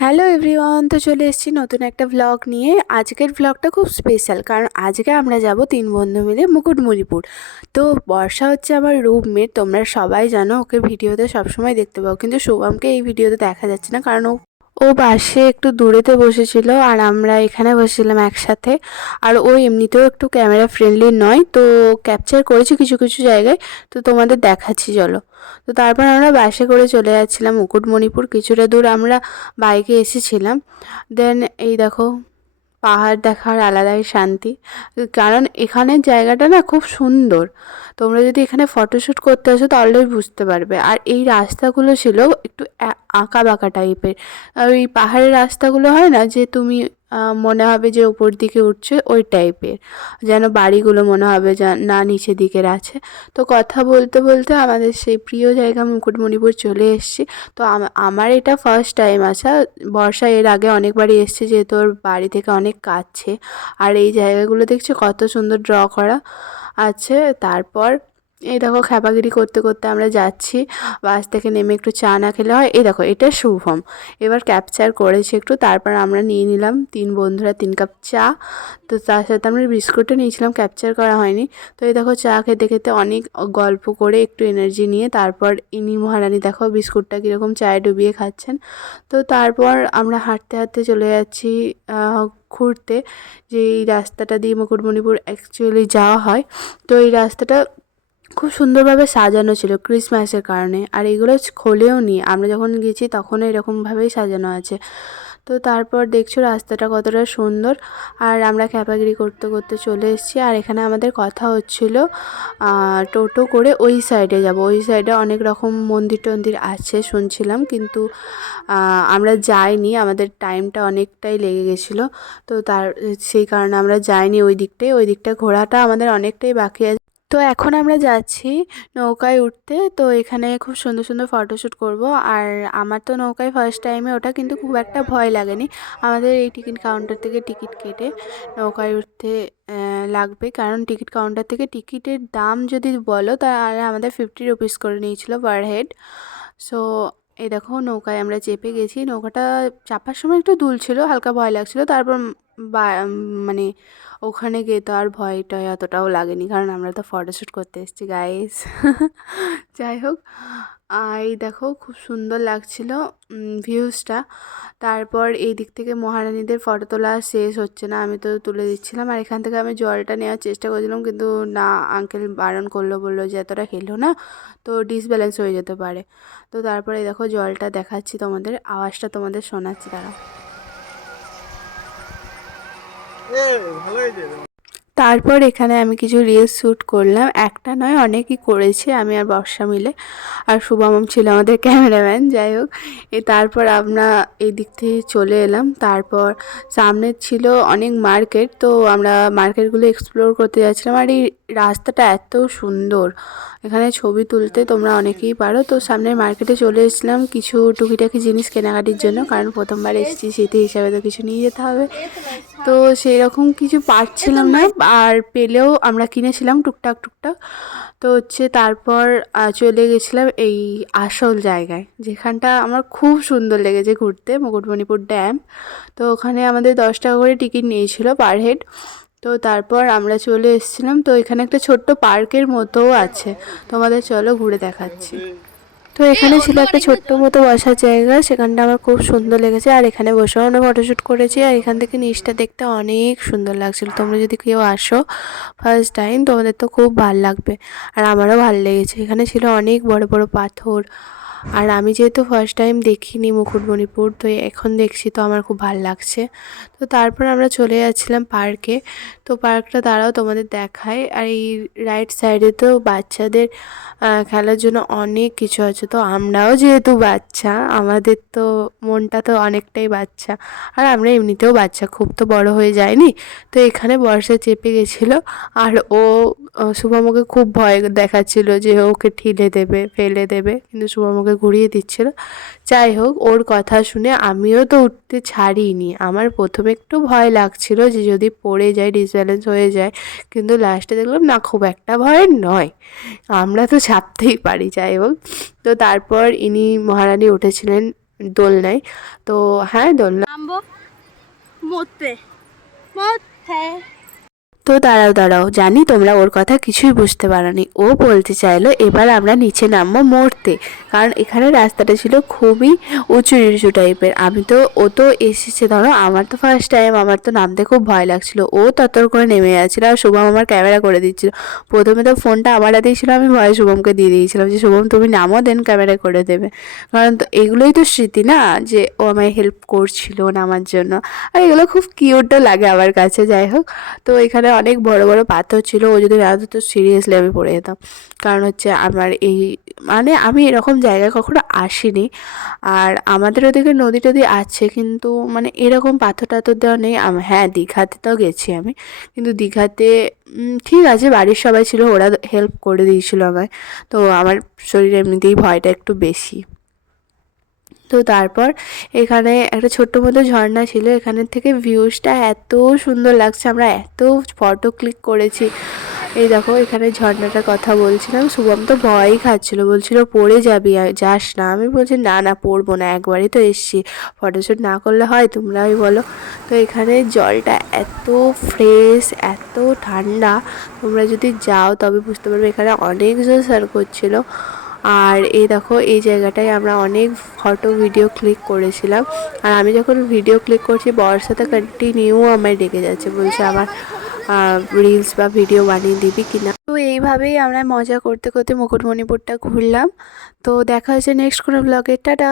Hello everyone, তো চলে এসেছি নতুন একটা ভ্লগ নিয়ে। আজকের ভ্লগটা খুব স্পেশাল, কারণ আজকে আমরা যাব 3 বন্ধু মিলে মুকুটমণিপুর। তো বর্ষা হচ্ছে আমার রুমমেট, তোমরা সবাই জানো, ওকে ভিডিওতে সবসময় দেখতে পাও, কিন্তু শুভমকে এই ভিডিওতে দেখা যাচ্ছে না, কারণ ও ও বাসে একটু দূরেতে বসেছিল আর আমরা এখানে বসেছিলাম একসাথে। আর ও এমনিতেও একটু ক্যামেরা ফ্রেন্ডলি নয়, তো ক্যাপচার করেছি কিছু কিছু জায়গায়, তো তোমাদের দেখাচ্ছি চলো। তো তারপর আমরা বাসে করে চলে যাচ্ছিলাম মুকুটমণিপুর। কিছুটা দূর আমরা বাইকে এসেছিলাম। দেন এই দেখো, পাহাড় দেখার আলাদাই শান্তি, কারণ এখানের জায়গাটা না খুব সুন্দর। তোমরা যদি এখানে ফটোশ্যুট করতে আসো তাহলে বুঝতে পারবে। আর এই রাস্তাগুলো ছিল একটু আঁকা বাঁকা টাইপের। আর ওই পাহাড়ের রাস্তাগুলো হয় না যে তুমি মনে হবে যে উপর দিকে উঠছে, ওই টাইপের, যেন বাড়িগুলো মনে হবে না নিচের দিকের আছে। তো কথা বলতে বলতে আমাদের সেই প্রিয় জায়গা মুকুটমণিপুর চলে এসেছি। তো আমার এটা ফার্স্ট টাইম আসা। বর্ষা এর আগে অনেকবারই এসছে, যেহেতু ওর বাড়ি থেকে অনেক কাছে। আর এই জায়গাগুলো দেখছি কত সুন্দর ড্র করা আছে। তারপর এই দেখো, খ্যাপাগিরি করতে করতে আমরা যাচ্ছি। বাস থেকে নেমে একটু চা না খেলে হয়। এই দেখো, এটা শুভম এবার ক্যাপচার করেছে একটু। তারপর আমরা নিয়ে নিলাম 3 বন্ধুরা 3 কাপ চা। তো তার সাথে আমরা বিস্কুটও নিয়েছিলাম, ক্যাপচার করা হয়নি। তো এই দেখো, চা খেতে খেতে অনেক গল্প করে একটু এনার্জি নিয়ে তারপর ইনি মহারানী দেখো বিস্কুটটা কীরকম চায়ে ডুবিয়ে খাচ্ছেন। তো তারপর আমরা হাঁটতে হাঁটতে চলে যাচ্ছি ঘুরতে, যে এই রাস্তাটা দিয়ে মুকুটমণিপুর অ্যাকচুয়ালি যাওয়া হয়। তো এই রাস্তাটা খুব সুন্দরভাবে সাজানো ছিল ক্রিসমাসের কারণে, আর এগুলো খোলেও নি, আমরা যখন গেছি তখনও এরকমভাবেই সাজানো আছে। তো তারপর দেখছো রাস্তাটা কতটা সুন্দর। আর আমরা খ্যাপাগিরি করতে করতে চলে এসেছি। আর এখানে আমাদের কথা হচ্ছিল টোটো করে ওই সাইডে যাব। ওই সাইডে অনেক রকম মন্দির টন্দির আছে শুনছিলাম, কিন্তু আমরা যাইনি, আমাদের টাইমটা অনেকটাই লেগে গেছিলো। তো সেই কারণে আমরা যাইনি ওই দিকটায়। ওই দিকটা ঘোরাটা আমাদের অনেকটাই বাকি আছে। তো এখন আমরা যাচ্ছি নৌকায় উঠতে। তো এখানে খুব সুন্দর সুন্দর ফটোশ্যুট করব। আর আমার তো নৌকায় ফার্স্ট টাইমে ওটা, কিন্তু খুব একটা ভয় লাগেনি। আমাদের এই টিকিট কাউন্টার থেকে টিকিট কেটে নৌকায় উঠতে লাগবে, কারণ টিকিট কাউন্টার থেকে টিকিটের দাম যদি বলো তাহলে আমাদের 50 রুপিস করে নিয়েছিল পার হেড। সো এই দেখো, নৌকায় আমরা চেপে গেছি। নৌকাটা চাপার সময় একটু দুলছিল, হালকা ভয় লাগছিল। তারপর মানে ওখানে গিয়ে তো আর ভয়টা অতটাও লাগেনি, কারণ আমরা তো ফটোশ্যুট করতে এসেছি গাইস। যাই হোক, এই দেখো খুব সুন্দর লাগছিল ভিউজটা। তারপর এই দিক থেকে মহারানীদের ফটো তোলা শেষ হচ্ছে না, আমি তো তুলে দিচ্ছিলাম। আর এখান থেকে আমি জলটা নেওয়ার চেষ্টা করেছিলাম, কিন্তু না, আঙ্কেল বারণ করলো, বললো যে এতটা হেলো না, তো ডিসব্যালেন্স হয়ে যেতে পারে। তো তারপরে দেখো জলটা দেখাচ্ছি তোমাদের, আওয়াজটা তোমাদের শোনাচ্ছি, দাঁড়াও। তারপর এখানে আমি কিছু রিলস শ্যুট করলাম, একটা নয় অনেকই করেছি আমি আর বর্ষা মিলে। আর শুভম ছিল আমাদের ক্যামেরাম্যান। যাই হোক, তারপর আমরা এই দিক থেকে চলে এলাম। তারপর সামনে ছিল অনেক মার্কেট, তো আমরা মার্কেটগুলো এক্সপ্লোর করতে যাচ্ছিলাম। আর এই রাস্তাটা এত সুন্দর, এখানে ছবি তুলতে তোমরা অনেকেই পারো। তো সামনের মার্কেটে চলে এসেছিলাম কিছু টুকিটাকি জিনিস কেনাকাটির জন্য, কারণ প্রথমবার এসেছি, স্মৃতি হিসাবে তো কিছু নিয়ে যেতে হবে। তো সেই রকম কিছু পাচ্ছিলাম না, আর পেলেও আমরা কিনেছিলাম টুকটাক টুকটাক। তো হচ্ছে তারপর চলে গেছিলাম এই আসল জায়গায়, যেখানটা আমার খুব সুন্দর লেগেছে ঘুরতে, মুকুটমণিপুর ড্যাম। তো ওখানে আমাদের 10 টাকা করে টিকিট নিয়েছিল পার হেড। তো তারপর আমরা চলে এসেছিলাম। তো এখানে একটা ছোট্ট পার্কের মতোও আছে, তোমাদের চলো ঘুরে দেখাচ্ছি। তো এখানে ছিল একটা ছোট্ট মতো বসার জায়গা, সেখানটা আমার খুব সুন্দর লেগেছে। আর এখানে বসেও আমরা ফটোশ্যুট করেছি। আর এখান থেকে নিচটা দেখতে অনেক সুন্দর লাগছিল। তোমরা যদি কেউ আসো ফার্স্ট টাইম, তোমাদের তো খুব ভাল লাগবে, আর আমারও ভাল লেগেছে। এখানে ছিল অনেক বড় বড় পাথর। আর আমি যেহেতু ফার্স্ট টাইম দেখিনি মুকুটমণিপুর, তো এখন দেখছি, তো আমার খুব ভাল লাগছে। তো তারপর আমরা চলে যাচ্ছিলাম পার্কে। তো পার্কটা দাঁড়াও তোমাদের দেখায়। আর এই রাইট সাইডে তো বাচ্চাদের খেলার জন্য অনেক কিছু আছে। তো আমরাও যেহেতু বাচ্চা, আমাদের তো মনটা তো অনেকটাই বাচ্চা, আর আমরা এমনিতেও বাচ্চা, খুব তো বড় হয়ে যায়নি। তো এখানে বর্ষা চেপে গেছিলো, আর ও শুভমকে খুব ভয় দেখাচ্ছিল যে ওকে ঠিলে দেবে, ফেলে দেবে, কিন্তু শুভমকে ঘুরিয়ে দিচ্ছিল। যাই হোক, ওর কথা শুনে আমিও তো উঠতে ছাড়িনি। আমার প্রথমে একটু ভয় লাগছিল যে যদি পড়ে যায়, ডিসব্যালেন্স হয়ে যায়, কিন্তু লাস্টে দেখলাম না, খুব একটা ভয়ের নয়, আমরা তো ছাপতেই পারি। যাই হোক, তো তারপর ইনি মহারানী উঠেছিলেন দোলনায়। তো হ্যাঁ দোলনা নামবো মরতে মরতে। তো দাঁড়াও জানি তোমরা ওর কথা কিছুই বুঝতে পারোনি। ও বলতে চাইলো এবার আমরা নিচে নামবো মরতে, কারণ এখানে রাস্তাটা ছিল খুবই উঁচু নিচু টাইপের। ও তো এসেছে ধরো, আমার তো ফার্স্ট টাইম, আমার তো নামতে খুব ভয় লাগছিল। ও ততর করে নেমে যাচ্ছিলো আর শুভম আমার ক্যামেরা করে দিচ্ছিলো। প্রথমে তো ফোনটা আমার হাতেই ছিল, আমি ভয়ে শুভমকে দিয়ে দিয়েছিলাম যে শুভম তুমি নামো, দেন ক্যামেরা করে দেবে। কারণ তো এগুলোই তো স্মৃতি না, যে ও আমায় হেল্প করছিল নামার জন্য। আর এগুলো খুব কিউটও লাগে আমার কাছে। যাই হোক, তো এখানে অনেক বড় বড় পাথর ছিল, ও যদি না তো সিরিয়াসলি আমি পড়ে যেতাম। কারণ হচ্ছে আমার এই মানে আমি এরকম জায়গায় কখনো আসিনি। আর আমাদের ওদিকে নদী টদী আছে, কিন্তু মানে এরকম পাথর টাথর দেওয়া নেই। হ্যাঁ দীঘাতে তো গেছি আমি, কিন্তু দীঘাতে ঠিক আছে বাড়ির সবাই ছিল, ওরা হেল্প করে দিয়েছিল আমায়। তো আমার শরীরে এমনিতেই ভয়টা একটু বেশি। তো তারপর এখানে একটা ছোট্ট মতো ঝর্ণা ছিল, এখানের থেকে ভিউজটা এত সুন্দর লাগছে, আমরা এত ফটো ক্লিক করেছি। এই দেখো এখানে ঝর্ণাটার কথা বলছিলাম, শুভম তো ভয়ই খাচ্ছিলো, বলছিল পড়ে যাবি যাস না। আমি বলছি না না পড়বো না, একবারই তো এসছি, ফটোশ্যুট না করলে হয়, তোমরাই বলো। তো এখানে জলটা এত ফ্রেশ, এত ঠান্ডা, তোমরা যদি যাও তবে বুঝতে পারবে। এখানে অনেকজন স্নান করছিলো। আর এই দেখো এই জায়গাটায় আমরা অনেক ফটো ভিডিও ক্লিক করেছিলাম। আর আমি যখন ভিডিও ক্লিক করছি বর্ষাতে কন্টিনিউ আমায় ডেকে যাচ্ছে, বলছে আমার রিলস বা ভিডিও বানিয়ে দিবি কিনা। তো এইভাবেই আমরা মজা করতে করতে মুকুটমণিপুরটা ঘুরলাম। তো দেখা হচ্ছে নেক্সট কোনো ব্লগে, টাটা।